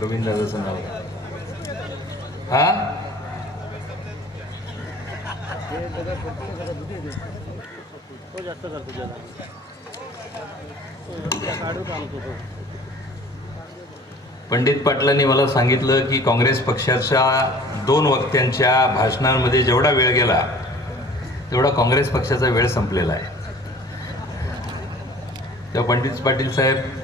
प्रवीण दादाचं नाव. हा? पंडित पाटलांनी मला सांगितलं की काँग्रेस पक्षाच्या दोन वक्त्यांच्या भाषणांमध्ये जेवढा वेळ गेला तेवढा काँग्रेस पक्षाचा वेळ संपलेला आहे. तेव्हा पंडित पाटील साहेब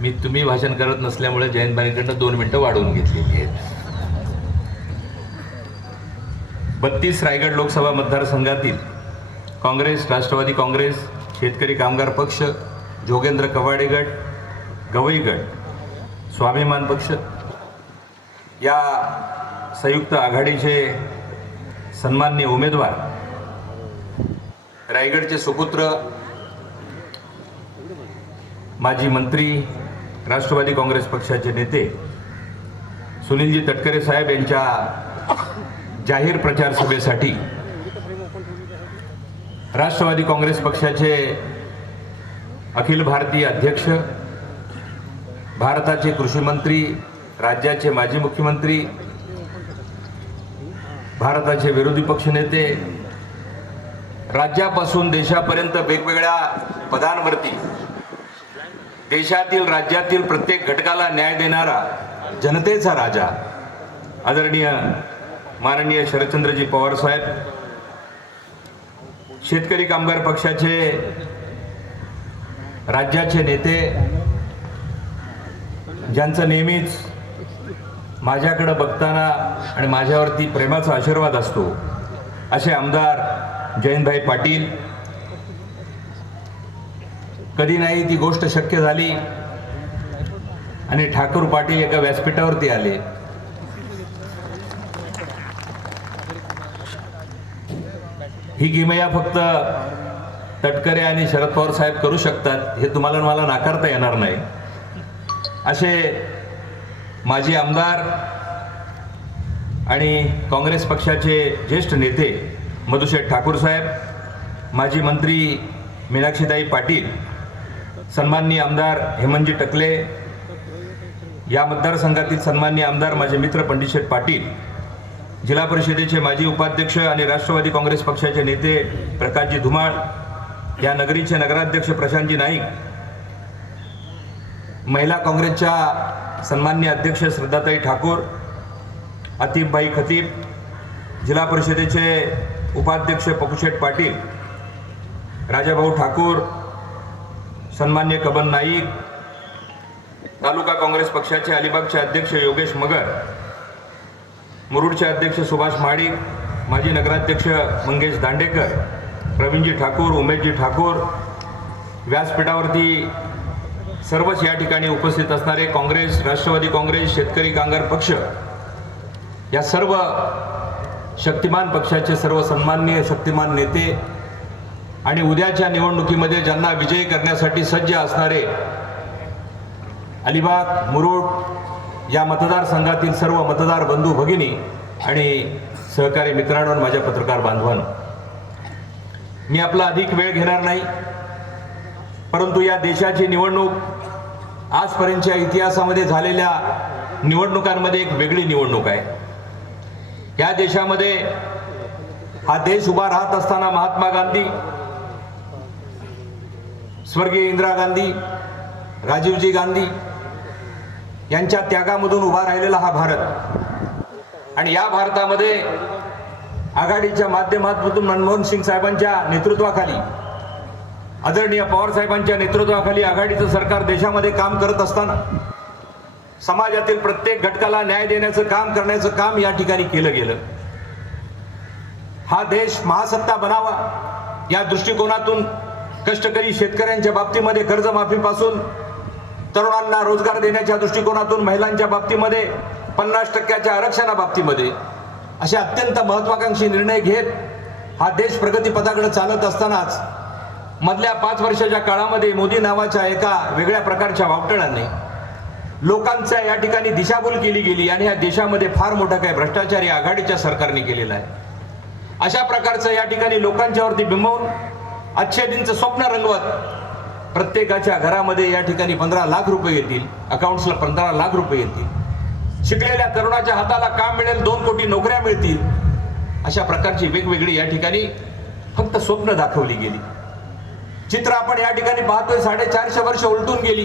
मी तुम्ही भाषण करत नसल्यामुळे जयंतबाईंकडनं दोन मिनटं वाढवून घेतलेली आहेत. बत्तीस रायगड लोकसभा मतदारसंघातील काँग्रेस राष्ट्रवादी काँग्रेस शेतकरी कामगार पक्ष जोगेंद्र कवाडेगड गवईगड स्वाभिमान पक्ष या संयुक्त आघाडीचे सन्मान्य उमेदवार रायगडचे सुपुत्र माजी मंत्री राष्ट्रवादी काँग्रेस पक्षाचे नेते सुनीलजी तटकरे साहेब यांच्या जाहीर प्रचार सभेसाठी राष्ट्रवादी काँग्रेस पक्षाचे अखिल भारतीय अध्यक्ष भारताचे कृषी मंत्री राज्याचे माजी मुख्यमंत्री भारताचे विरोधी पक्षनेते राज्यापासून देशापर्यंत वेगवेगळ्या पदांवरती देशातील राज्यातील प्रत्येक घटकाला न्याय देणारा जनतेचा राजा आदरणीय माननीय शरदचंद्रजी पवार साहेब शेतकरी कामगार पक्षाचे राज्याचे नेते ज्यांचं नेहमीच माझ्याकडं बघताना आणि माझ्यावरती प्रेमाचा आशीर्वाद असतो असे आमदार जयंतभाई पाटील कधी नाही ती गोष्ट शक्य झाली. आणि ठाकूर पाटील एका व्यासपीठावरती आले. ही किमया फक्त तटकरे आणि शरद पवार साहेब करू शकतात हे तुम्हाला मला नाकारता येणार नाही. असे माजी आमदार आणि काँग्रेस पक्षाचे ज्येष्ठ नेते मधुशेठ ठाकूर साहेब माजी मंत्री मीनाक्षीताई पाटील सन्माननीय आमदार हेमंतजी टकले या मतदारसंघातील सन्माननीय आमदार माझे मित्र पंडितशेठ पाटील जिल्हा परिषदेचे माजी उपाध्यक्ष आणि राष्ट्रवादी काँग्रेस पक्षाचे नेते प्रकाशजी धुमाळ या नगरीचे नगराध्यक्ष प्रशांतजी नाईक महिला काँग्रेसच्या सन्मान्य अध्यक्ष श्रद्धाताई ठाकूर आतिफभाई खतीब जिल्हा परिषदेचे उपाध्यक्ष पपुशेठ पाटील राजाभाऊ ठाकूर सन्मान्य कबन नाईक तालुका काँग्रेस पक्षाचे अलिबागचे अध्यक्ष योगेश मगर मुरुडचे अध्यक्ष सुभाष माडिक माजी नगराध्यक्ष मंगेश दांडेकर प्रवीणजी ठाकूर उमेशजी ठाकूर व्यासपीठावरती सर्वच या ठिकाणी उपस्थित असणारे काँग्रेस राष्ट्रवादी काँग्रेस शेतकरी कामगार पक्ष या सर्व शक्तिमान पक्षाचे सर्व सन्माननीय शक्तिमान नेते आणि उद्याच्या निवडणुकीमध्ये ज्यांना विजयी करण्यासाठी सज्ज असणारे अलिबाग मुरुड या मतदारसंघातील सर्व मतदार बंधू भगिनी आणि सहकारी मित्रांनो माझ्या पत्रकार बांधवांनो मी आपला अधिक वेळ घेणार नाही परंतु या देशाची निवडणूक आजपर्यंतच्या इतिहासामध्ये झालेल्या निवडणुकांमध्ये एक वेगळी निवडणूक आहे. या देशामध्ये हा देश उभा राहत असताना महात्मा गांधी स्वर्गीय इंदिरा गांधी राजीवजी गांधी यांच्या त्यागामधून उभा राहिलेला हा भारत. आणि या भारतामध्ये आघाडीच्या माध्यमातून मनमोहन सिंग साहेबांच्या नेतृत्वाखाली आदरणीय पवार साहेबांच्या नेतृत्वाखाली आघाडीचं सरकार देशामध्ये काम करत असताना समाजातील प्रत्येक घटकाला न्याय देण्याचं काम करण्याचं काम या ठिकाणी केलं गेलं. हा देश महासत्ता बनावा या दृष्टिकोनातून कष्टकरी शेतकऱ्यांच्या बाबतीमध्ये कर्जमाफीपासून तरुणांना रोजगार देण्याच्या दृष्टिकोनातून महिलांच्या बाबतीमध्ये पन्नास टक्क्याच्या आरक्षणाबाबतीमध्ये. असे अत्यंत महत्वाकांक्षी निर्णय घेत हा देश प्रगतीपथाकडे चालत असतानाच मधल्या पाच वर्षाच्या काळामध्ये मोदी नावाच्या एका वेगळ्या प्रकारच्या वावटळाने लोकांचा या ठिकाणी दिशाभूल केली गेली आणि या देशामध्ये फार मोठा काय भ्रष्टाचारी आघाडीच्या सरकारने केलेला आहे. अशा प्रकारचं या ठिकाणी लोकांच्यावरती बिंबवून अच्छेदींचं स्वप्न रंगवत प्रत्येकाच्या घरामध्ये या ठिकाणी पंधरा लाख रुपये येतील. अकाउंट्सला पंधरा लाख रुपये येतील. शिकलेल्या तरुणाच्या हाताला काम मिळेल दोन कोटी नोकऱ्या मिळतील. अशा प्रकारची वेगवेगळी या ठिकाणी फक्त स्वप्न दाखवली गेली. चित्र आपण या ठिकाणी पाहतोय साडेचारशे वर्ष उलटून गेली.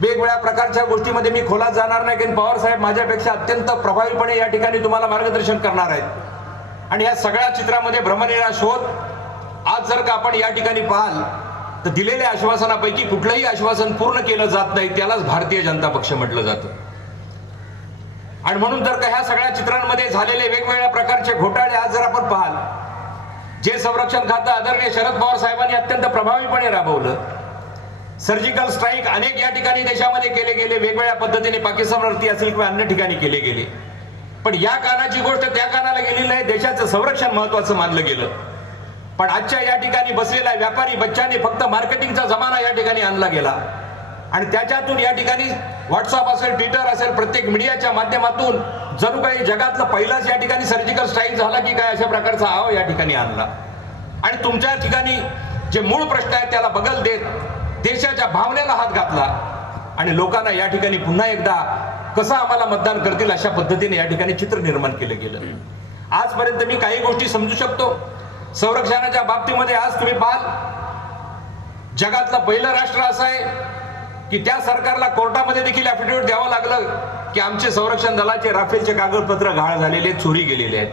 वेगवेगळ्या प्रकारच्या गोष्टीमध्ये मी खोलात जाणार नाही कारण पवार साहेब माझ्यापेक्षा अत्यंत प्रभावीपणे या ठिकाणी तुम्हाला मार्गदर्शन करणार आहेत. आणि या सगळ्या चित्रामध्ये भ्रमनिरा शोध आज जर का आपण या ठिकाणी पाहाल तर दिलेल्या आश्वासनापैकी कुठलंही आश्वासन पूर्ण केलं जात नाही त्यालाच भारतीय जनता पक्ष म्हटलं जातं. आणि म्हणून जर का ह्या सगळ्या चित्रांमध्ये झालेले वेगवेगळ्या प्रकारचे घोटाळे आज जर आपण पाहाल जे संरक्षण खातं आदरणीय शरद पवार साहेबांनी अत्यंत प्रभावीपणे राबवलं सर्जिकल स्ट्राईक अनेक या ठिकाणी देशामध्ये केले गेले वेगवेगळ्या पद्धतीने पाकिस्तानवरती असेल किंवा अन्य ठिकाणी केले गेले. पण या कानाची गोष्ट त्या कानाला गेलेली नाही देशाचं संरक्षण महत्वाचं मानलं गेलं. पण आजच्या या ठिकाणी बसलेला व्यापारी बच्चाने फक्त मार्केटिंगचा जमाना या ठिकाणी आणला गेला. आणि त्याच्यातून या ठिकाणी व्हॉट्सअप असेल ट्विटर असेल प्रत्येक मीडियाच्या माध्यमातून जणू काही जगातलं पहिलाच या ठिकाणी सर्जिकल स्ट्राईक झाला की काय अशा प्रकारचा आव या ठिकाणी आणला. आणि तुमच्या ठिकाणी जे मूळ प्रश्न आहेत त्याला बगल देत देशाच्या भावनेला हात घातला. आणि लोकांना या ठिकाणी पुन्हा एकदा कसं आम्हाला मतदान करतील अशा पद्धतीने या ठिकाणी चित्र निर्माण केलं गेलं. आजपर्यंत मी काही गोष्टी समजू शकतो. संरक्षणाच्या बाबतीमध्ये आज तुम्ही पाहाल जगातलं पहिलं राष्ट्र असं आहे की त्या सरकारला कोर्टामध्ये देखील ऍफिडेव्हिट द्यावं लागलं की आमचे संरक्षण दलाचे राफेलचे कागदपत्र गाळ झालेले आहेत, चोरी गेलेले आहेत.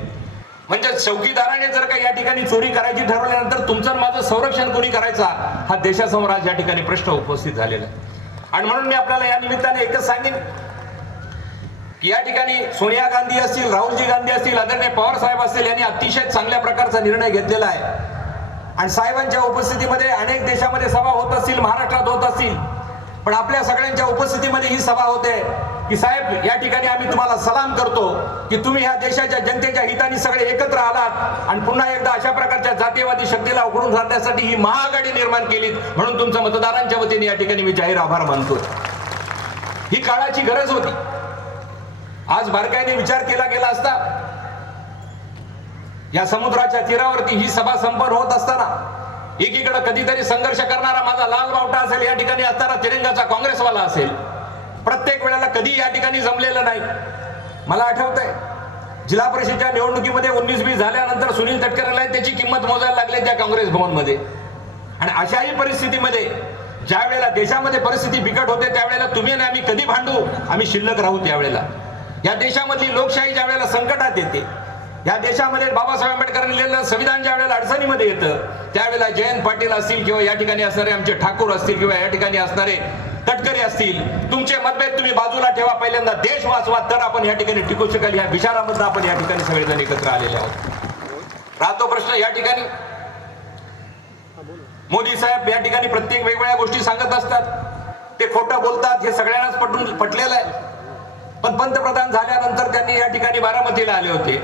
म्हणजे चौकीदाराने जर का या ठिकाणी चोरी करायची ठरवल्यानंतर तुमचं आणि माझं संरक्षण कोणी करायचा? हा देशासमोर आज या ठिकाणी प्रश्न उपस्थित झालेला आहे. आणि म्हणून मी आपल्याला या निमित्ताने एकच सांगेन या ठिकाणी सोनिया गांधी असतील राहुलजी गांधी असतील आदरणीय पवार साहेब असतील यांनी अतिशय चांगल्या प्रकारचा निर्णय घेतलेला आहे. आणि साहेबांच्या उपस्थितीमध्ये अनेक देशामध्ये सभा होत असतील महाराष्ट्रात होत असतील. पण आपल्या सगळ्यांच्या उपस्थितीमध्ये ही सभा होते की साहेब या ठिकाणी आम्ही तुम्हाला सलाम करतो की तुम्ही ह्या देशाच्या जनतेच्या हिताने सगळे एकत्र आलात आणि पुन्हा एकदा अशा प्रकारच्या जातीयवादी शक्तीला उघडून घालण्यासाठी ही महाआघाडी निर्माण केली म्हणून तुमच्या मतदारांच्या वतीने या ठिकाणी मी जाहीर आभार मानतो. ही काळाची गरज होती. आज बारकाईने विचार केला गेला असता या समुद्राच्या तीरावरती ही सभा संपन्न होत असताना एकीकडे कधीतरी संघर्ष करणारा माझा लाल बावटा असेल या ठिकाणी असताना तिरंगाचा काँग्रेसवाला असेल. प्रत्येक वेळेला कधी या ठिकाणी जमलेलं नाही. मला आठवतंय जिल्हा परिषदेच्या निवडणुकीमध्ये उन्नीस बीस झाल्यानंतर सुनील तटकरेला त्याची किंमत मोजायला लागले त्या काँग्रेस भवनमध्ये. आणि अशाही परिस्थितीमध्ये ज्या वेळेला देशामध्ये परिस्थिती बिकट होते त्यावेळेला तुम्ही आणि आम्ही कधी भांडू? आम्ही शिल्लक राहू त्यावेळेला. या देशामधली लोकशाही ज्या वेळेला संकटात येते या देशामध्ये बाबासाहेब आंबेडकरांनी लिहिलेलं संविधान ज्या वेळेला अडचणीमध्ये येतं त्यावेळेला जयंत पाटील असतील किंवा या ठिकाणी असणारे आमचे ठाकूर असतील किंवा या ठिकाणी असणारे तटकरे असतील तुमचे मतभेद तुम्ही बाजूला ठेवा पहिल्यांदा देश वाचवा तर आपण या ठिकाणी टिकू शकाल. या विचारामधनं आपण या ठिकाणी सगळेजण एकत्र आलेले आहोत. राहतो प्रश्न या ठिकाणी. मोदी साहेब या ठिकाणी प्रत्येक वेगवेगळ्या गोष्टी सांगत असतात. ते खोटं बोलतात हे सगळ्यांनाच पटून पटलेलं आहे. पण पंतप्रधान झाल्यानंतर त्यांनी या ठिकाणी बारामतीला आले होते.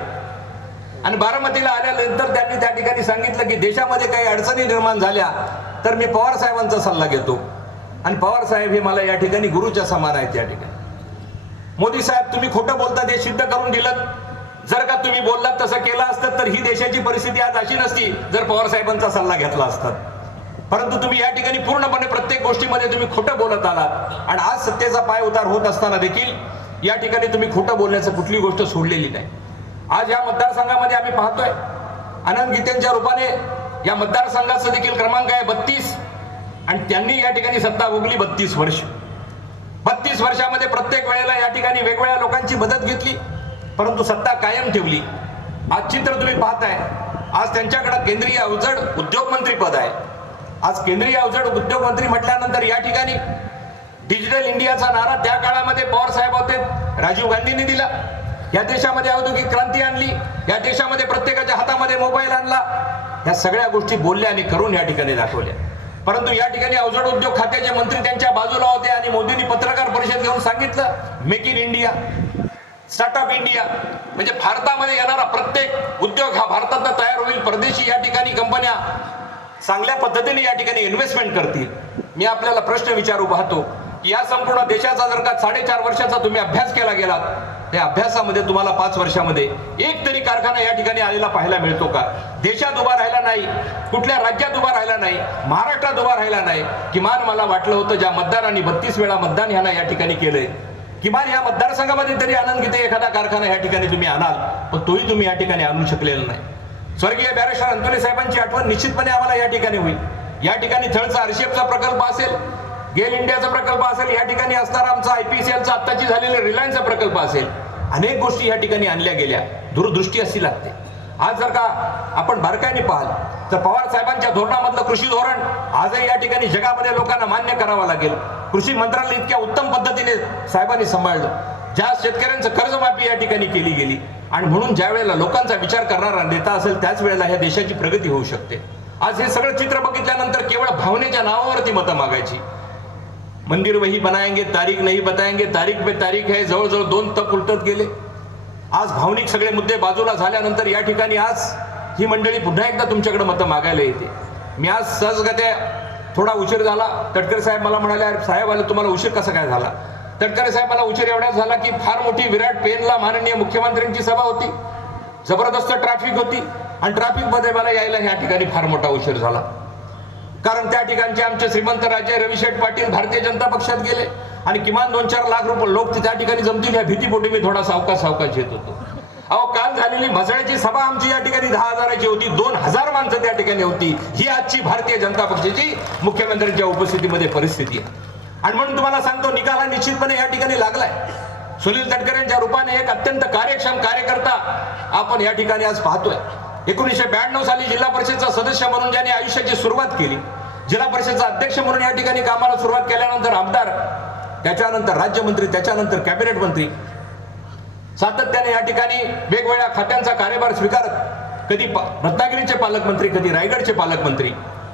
आणि बारामतीला आल्यानंतर त्यांनी त्या ठिकाणी सांगितलं की देशामध्ये काही अडचणी निर्माण झाल्या तर मी पवार साहेबांचा सल्ला घेतो. आणि पवार साहेब हे मला या ठिकाणी गुरुच्या समान आहेत या ठिकाणी. मोदी साहेब तुम्ही खोटं बोलता ते सिद्ध करून दिलं. जर का तुम्ही बोललात तसं केलं असतं तर ही देशाची परिस्थिती आज अशी नसती जर पवार साहेबांचा सल्ला घेतला असता. परंतु तुम्ही या ठिकाणी पूर्णपणे प्रत्येक गोष्टीमध्ये तुम्ही खोटं बोलत आलात. आणि आज सत्तेचा पाय उतार होत असताना देखील या ठिकाणी तुम्ही खोटं बोलण्याचं कुठली गोष्ट सोडलेली नाही. आज या मतदारसंघामध्ये आम्ही पाहतोय आनंद गीतेंच्या रूपाने या मतदारसंघाचा देखील क्रमांक आहे बत्तीस आणि त्यांनी या ठिकाणी सत्ता भोगली बत्तीस वर्ष. बत्तीस वर्षामध्ये प्रत्येक वेळेला या ठिकाणी वेगवेगळ्या लोकांची मदत घेतली परंतु सत्ता कायम ठेवली. आज चित्र तुम्ही पाहताय आज त्यांच्याकडे केंद्रीय अवजड उद्योगमंत्री पद आहे. आज केंद्रीय अवजड उद्योगमंत्री म्हटल्यानंतर या ठिकाणी डिजिटल इंडियाचा नारा त्या काळामध्ये पवार साहेब होते. राजीव गांधींनी दिला. या देशामध्ये औद्योगिक क्रांती आणली. या देशामध्ये प्रत्येकाच्या हातामध्ये मोबाईल आणला. या सगळ्या गोष्टी बोलल्या आणि करून या ठिकाणी दाखवल्या. परंतु या ठिकाणी अवजड उद्योग खात्याचे मंत्री त्यांच्या बाजूला होते आणि मोदींनी पत्रकार परिषद घेऊन सांगितलं make in India startup India म्हणजे भारतामध्ये येणारा प्रत्येक उद्योग हा भारतातला तयार होईल. परदेशी या ठिकाणी कंपन्या चांगल्या पद्धतीने या ठिकाणी इन्व्हेस्टमेंट करतील. मी आपल्याला प्रश्न विचारू पाहतो. या संपूर्ण देशाचा जर का साडेचार वर्षाचा तुम्ही अभ्यास केला गेलात त्या अभ्यासामध्ये तुम्हाला पाच वर्षामध्ये एक तरी कारखाना या ठिकाणी आलेला पाहायला मिळतो का? देशात उभा राहिला नाही कुठल्या राज्यात उभा राहिला नाही महाराष्ट्रात उभा राहिला नाही. किमान मला वाटलं होतं ज्या मतदारांनी बत्तीस वेळा मतदान ह्यांना या ठिकाणी केलंय. किमान या मतदारसंघामध्ये तरी आनंद घेते एखादा कारखाना या ठिकाणी तुम्ही आणाल पण तोही तुम्ही या ठिकाणी आणू शकलेला नाही. स्वर्गीय बॅरेश्वर अंतोले साहेबांची आठवण निश्चितपणे आम्हाला या ठिकाणी होईल. या ठिकाणी थळचा आरशेपचा प्रकल्प असेल गेल इंडियाचा प्रकल्प असेल या ठिकाणी असणारा आमचा आयपीसीएलचा आत्ताची झालेला रिलायन्सचा प्रकल्प असेल. अनेक गोष्टी या ठिकाणी आणल्या गेल्या. दूरदृष्टी अशी लागते. आज जर का आपण बारकाईने पाहाल तर पवार साहेबांच्या धोरणामधलं कृषी धोरण आजही या ठिकाणी जगामध्ये लोकांना मान्य करावं लागेल. कृषी मंत्रालय इतक्या उत्तम पद्धतीने साहेबांनी सांभाळलं. ज्या शेतकऱ्यांचं कर्जमाफी या ठिकाणी केली गेली आणि म्हणून ज्या वेळेला लोकांचा विचार करणारा नेता असेल त्याच वेळेला ह्या देशाची प्रगती होऊ शकते. आज हे सगळं चित्र बघितल्यानंतर केवळ भावनेच्या नावावरती मतं मागायची. मंदिर वही बनाएंगे तारीख नहीं बताएंगे तारीख पे तारीख आहे जवळजवळ दोन तप उलटत गेले. आज भावनिक सगळे मुद्दे बाजूला झाल्यानंतर या ठिकाणी आज ही मंडळी पुन्हा एकदा तुमच्याकडे मतं मागायला येते. मी आज सहजगत्या थोडा उशीर झाला. तटकरे साहेब मला म्हणाले "अरे साहेब आले तुम्हाला उशीर कसा काय झाला? तटकरे साहेब मला उशीर एवढाच झाला की फार मोठी विराट पेनला माननीय मुख्यमंत्र्यांची सभा होती. जबरदस्त ट्रॅफिक होती. आणि ट्रॅफिकमध्ये मला यायला या ठिकाणी फार मोठा उशीर झाला. कारण त्या ठिकाणचे आमचे श्रीमंत राजे रविशेठ पाटील भारतीय जनता पक्षात गेले आणि किमान दोन चार लाख रुपये लोक त्या ठिकाणी जमतील या भीतीपोटी मी थोडा सावकाश सावकाश येत होतो. अहो काल झालेली म्हसळ्याची सभा आमची या ठिकाणी दहा हजाराची होती. दोन हजार माणसं त्या ठिकाणी होती. ही आजची भारतीय जनता पक्षाची मुख्यमंत्र्यांच्या उपस्थितीमध्ये परिस्थिती आहे. आणि म्हणून तुम्हाला सांगतो निकाल हा निश्चितपणे या ठिकाणी लागलाय. सुनील तटकरेंच्या रूपाने एक अत्यंत कार्यक्षम कार्यकर्ता आपण या ठिकाणी आज पाहतोय. एकोणीसशे ब्याण्णव साली जिल्हा परिषदचा सदस्य म्हणून ज्यांनी आयुष्याची सुरुवात केली जिल्हा परिषदचा अध्यक्ष म्हणून या ठिकाणी कामाला सुरुवात केल्यानंतर आमदार त्याच्यानंतर राज्यमंत्री त्याच्यानंतर कॅबिनेट मंत्री सातत्याने या ठिकाणी वेगवेगळ्या खात्यांचा कार्यभार स्वीकारत कधी रत्नागिरीचे पालकमंत्री कधी रायगडचे पालकमंत्री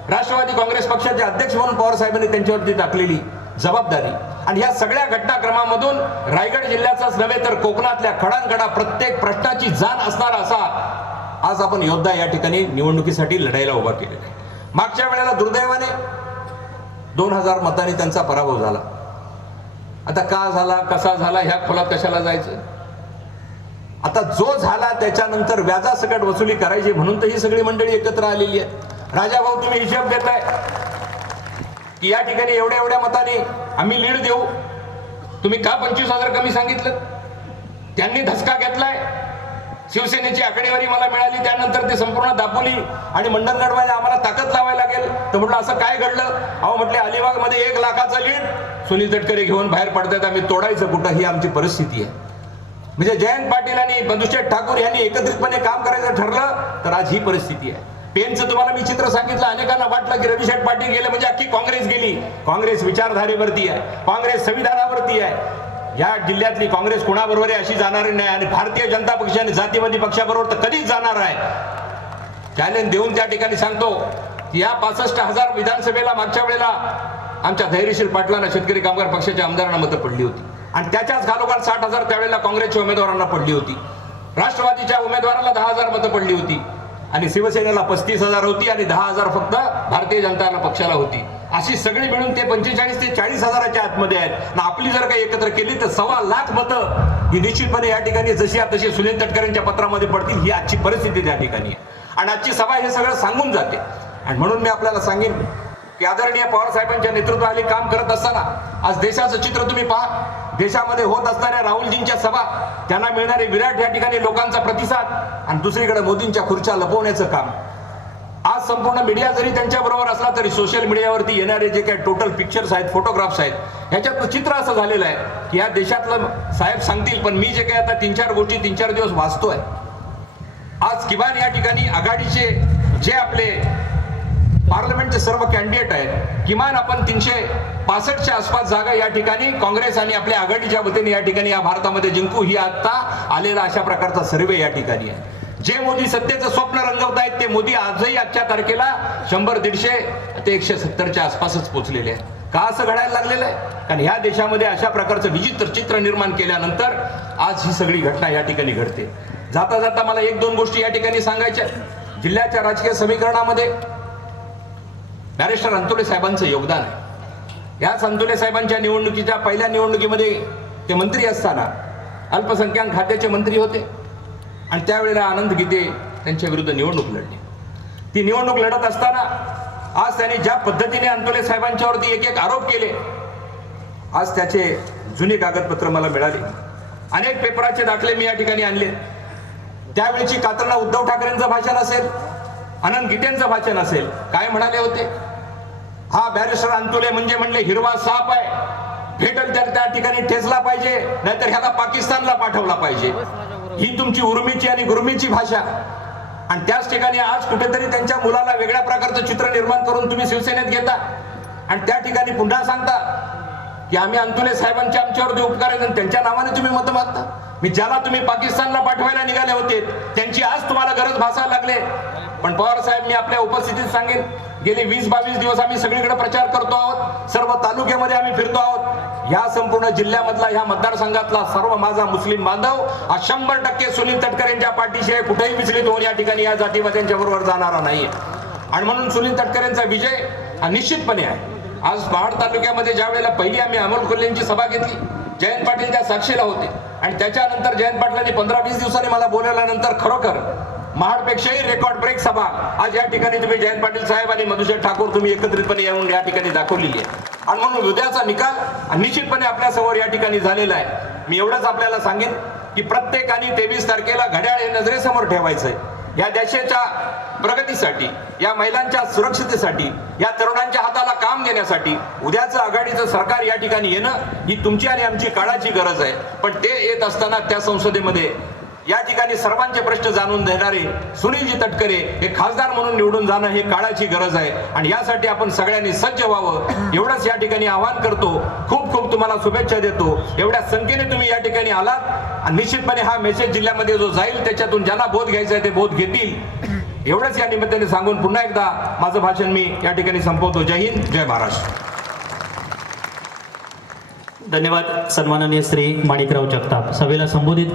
राष्ट्रवादी काँग्रेस पक्षाचे अध्यक्ष म्हणून पवार साहेबांनी त्यांच्यावरती टाकलेली जबाबदारी. आणि या सगळ्या घटनाक्रमामधून रायगड जिल्ह्याचाच नव्हे तर कोकणातल्या खडानखडा प्रत्येक प्रश्नाची जाण असणारा असा आज आपण योद्धा या ठिकाणी निवडणुकीसाठी लढायला उभा केलेला आहे. मागच्या वेळेला दुर्दैवाने दोन हजार मतांनी त्यांचा पराभव झाला. आता का झाला कसा झाला ह्या खोलात कशाला जायचं? आता जो झाला त्याच्यानंतर व्याजासकट वसुली करायची म्हणून तर ही सगळी मंडळी एकत्र आलेली आहे राजा भाऊ तुम्ही हिशोब देताय की या ठिकाणी एवढ्या एवढ्या मताने आम्ही लीड देऊ. तुम्ही का पंचवीस हजार कमी सांगितलं? त्यांनी धसका घेतलाय. शिवसेनेची आकडेवारी मला मिळाली त्यानंतर ते संपूर्ण दापोली आणि मंडण गडवायला आम्हाला ताकद लावायला लागेल. तर म्हटलं असं काय घडलं? अहो म्हटले अलिबागमध्ये एक लाखाचं लीड सुनील तटकरे घेऊन बाहेर पडतात. आम्ही तोडायचं कुठं? ही आमची परिस्थिती आहे. म्हणजे जयंत पाटील आणि बंधुशेठ ठाकूर यांनी एकत्रितपणे काम करायचं ठरलं तर आज ही परिस्थिती आहे. पेनचं तुम्हाला मी चित्र सांगितलं. अनेकांना वाटलं की रविशेठ पाटील गेले म्हणजे अख्खी काँग्रेस गेली. काँग्रेस विचारधारेवरती आहे. काँग्रेस संविधानावरती आहे. या जिल्ह्यातली काँग्रेस कुणाबरोबर आहे अशी जाणारी नाही आणि भारतीय जनता पक्ष आणि जातीवादी पक्षाबरोबर तर कधीच जाणार आहे. चॅलेंज देऊन त्या ठिकाणी सांगतो की या पासष्ट हजार विधानसभेला मागच्या वेळेला आमच्या धैर्यशील पाटलांना शेतकरी कामगार पक्षाच्या आमदारांना मतं पडली होती. आणि त्याच्याच खालोखाल साठ हजार त्यावेळेला काँग्रेसच्या उमेदवारांना पडली होती. राष्ट्रवादीच्या उमेदवाराला दहा हजार मतं पडली होती. आणि शिवसेनेला पस्तीस हजार होती आणि दहा हजार फक्त भारतीय जनता पक्षाला होती. अशी सगळी मिळून ते पंचेचाळीस ते चाळीस हजाराच्या आतमध्ये आहेत. ना आपली जर काही एकत्र केली तर सव्वा लाख मतं ही निश्चितपणे या ठिकाणी जशी आहे तशी सुनील तटकरेंच्या पत्रामध्ये पडतील ही आजची परिस्थिती त्या ठिकाणी आहे. आणि आजची सभा हे सगळं सांगून जाते. आणि म्हणून मी आपल्याला सांगेन की आदरणीय पवार साहेबांच्या नेतृत्वाखाली काम करत असताना आज देशाचं चित्र तुम्ही पहा. देशामध्ये होत असणाऱ्या राहुलजींच्या सभा त्यांना मिळणारे विराट या ठिकाणी लोकांचा प्रतिसाद आणि दुसरीकडे मोदींच्या खुर्च्या लपवण्याचं काम. आज संपूर्ण मीडिया जरी त्यांच्या बरोबर असला तरी सोशल मीडियावरती येणारे जे काही टोटल पिक्चर्स आहेत फोटोग्राफ्स आहेत ह्याच्यात चित्र असं झालेलं आहे की या देशातलं साहेब सांगतील पण मी जे काही आता तीन चार गोष्टी तीन चार दिवस वाचतोय. आज किमान या ठिकाणी आघाडीचे जे आपले पार्लमेंटचे सर्व कॅन्डिडेट आहेत. किमान आपण तीनशे पासष्टच्या आसपास जागा या ठिकाणी काँग्रेस आणि आपल्या आघाडीच्या वतीने या ठिकाणी या भारतामध्ये जिंकू ही आता आलेला अशा प्रकारचा सर्वे या ठिकाणी आहे. जे मोदी सत्तेचं स्वप्न रंगवत आहेत ते मोदी आजही आजच्या तारखेला शंभर दीडशे ते एकशे सत्तरच्या आसपासच पोहोचलेले आहेत. का असं घडायला लागलेलं आहे? कारण ह्या देशामध्ये अशा प्रकारचं विचित्र चित्र निर्माण केल्यानंतर आज ही सगळी घटना या ठिकाणी घडते. जाता जाता मला एक दोन गोष्टी या ठिकाणी सांगायच्या जिल्ह्याच्या राजकीय समीकरणामध्ये बॅरिस्टर अंतुले साहेबांचं योगदान आहे. या अंतुले साहेबांच्या निवडणुकीच्या पहिल्या निवडणुकीमध्ये ते मंत्री असताना अल्पसंख्याक खात्याचे मंत्री होते. आणि त्यावेळेला आनंद गीते त्यांच्या विरुद्ध निवडणूक लढली. ती निवडणूक लढत असताना आज त्यांनी ज्या पद्धतीने अंतोले साहेबांच्यावरती एक एक आरोप केले आज त्याचे जुने कागदपत्र मला मिळाले. अनेक पेपराचे दाखले मी या ठिकाणी आणले. त्यावेळीची कातरणा उद्धव ठाकरेंचं भाषण असेल अनंत गीतेंचं भाषण असेल काय म्हणाले होते? हा बॅरिस्टर अंतुले म्हणजे म्हणले हिरवा साप आहे. भेटल तर त्या ठिकाणी ठेचला पाहिजे नाहीतर ह्याला पाकिस्तानला पाठवला पाहिजे. ही तुमची उर्मीची आणि गुर्मीची भाषा. आणि त्याच ठिकाणी आज कुठेतरी त्यांच्या मुलाला वेगळ्या प्रकारचं चित्र निर्माण करून तुम्ही शिवसेनेत घेता. आणि त्या ठिकाणी पुन्हा सांगता की आम्ही अंतुले साहेबांचे आमच्यावरती उपकार आहेत आणि त्यांच्या नावाने तुम्ही मत मागता. मी ज्याला तुम्ही पाकिस्तानला पाठवायला निघाले होते त्यांची आज तुम्हाला गरज भासायला लागले. पण पवार साहेब मी आपल्या उपस्थितीत सांगेन गेले वीस बावीस दिवस आम्ही सगळीकडे प्रचार करतो आहोत. सर्व तालुक्यामध्ये आम्ही फिरतो आहोत. या संपूर्ण जिल्ह्यामधला ह्या मतदारसंघातला सर्व माझा मुस्लिम बांधव हा शंभर टक्के सुनील तटकरेंच्या पाठीशी आहे. कुठेही विचलित होऊन या ठिकाणी या जातीवाद्यांच्या बरोबर जाणारा नाहीये. आणि म्हणून सुनील तटकरेंचा विजय हा निश्चितपणे आहे. आज पहाड तालुक्यामध्ये ज्या वेळेला पहिली आम्ही अमोल कोल्हेंची सभा घेतली जयंत पाटील त्या साक्षीला होते. आणि त्याच्यानंतर जयंत पाटलांनी पंधरा वीस दिवसांनी मला बोलवल्यानंतर खरोखर महाडपेक्षाही रेकॉर्ड ब्रेक सभा. आज या ठिकाणी तुम्ही जयंत पाटील साहेब आणि मधुशेठ ठाकूर तुम्ही एकत्रितपणे येऊन या ठिकाणी दाखवलेली आहे. आणि म्हणून उद्याचा निकाल निश्चितपणे आपल्यासमोर या ठिकाणी झालेला आहे. मी एवढंच आपल्याला सांगेन की प्रत्येकाने तेवीस तारखेला घड्याळ हे नजरेसमोर आहे या देशाच्या प्रगतीसाठी या महिलांच्या सुरक्षितेसाठी या तरुणांच्या हाताला काम देण्यासाठी उद्याचं आघाडीचं सरकार या ठिकाणी येणं ही तुमची आणि आमची काळाची गरज आहे. पण ते येत असताना त्या संसदेमध्ये या ठिकाणी सर्वांचे प्रश्न जाणून देणारे सुनीलजी तटकरे हे खासदार म्हणून निवडून जाणं हे काळाची गरज आहे. आणि यासाठी आपण सगळ्यांनी सज्ज व्हावं. एवढंच या ठिकाणी आवाहन करतो. खूप खूप तुम्हाला शुभेच्छा देतो. एवढ्या संख्येने तुम्ही या ठिकाणी आलात. आणि निश्चितपणे हा मेसेज जिल्ह्यामध्ये जो जाईल त्याच्यातून ज्यांना बोध घ्यायचा आहे ते बोध घेतील. एवढंच या निमित्ताने सांगून पुन्हा एकदा माझं भाषण मी या ठिकाणी संपवतो. जय हिंद जय महाराष्ट्र. धन्यवाद सन्माननीय श्री माणिकराव जगताप. सभेला संबोधित